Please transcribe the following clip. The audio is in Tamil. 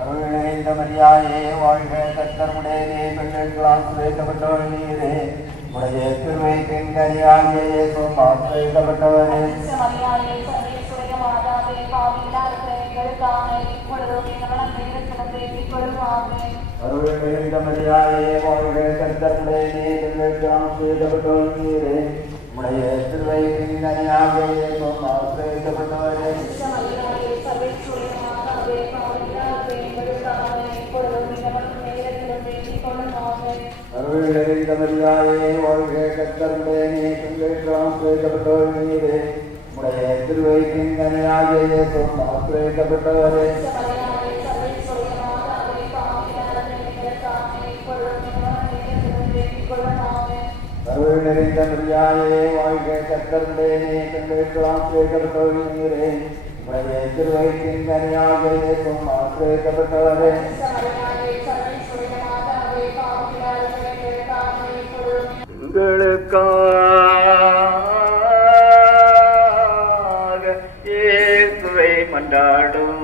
அருள்நிறைந்த மரியாயே வாழ்க, கர்த்தர் உடையதே, பெண்களால் சுவைக்கப்பட்டவர் நீரே. உடைய திருவயிற்றின் கனியாகிய இயேசுவும் ஆசீர்வதிக்கப்பட்டவரே. அருள்நிறைந்த மரியாயே வாழ்க, கர்த்தர் உடையதே, பெண்களால் சுவைக்கப்பட்டவர் நீரே. உடைய திருவயிற்றின் கனியாகிய இயேசுவும் ஆசீர்வதிக்கப்பட்டவரே. அருள்நிறைந்த மரியாயே வாழ்க, கர்த்தர் உடையதே, பெண்களால் சுவைக்கப்பட்டவர் நீரே. உடைய திருவயிற்றின் கனியாகிய இயேசுவும் ஆசீர்வதிக்கப்பட்டவரே. அருள்நிறைந்த மரியாயே வாழ்க, கர்த்தர் உடையதே, பெண்களால் சுவைக்கப்பட்டவர் நீரே. உடைய திருவயிற்றின் கனியாகிய இயேசுவும் ஆசீர்வதிக்கப்பட்டவரே. எங்களுக்காக இயேசுவை மன்றாடும்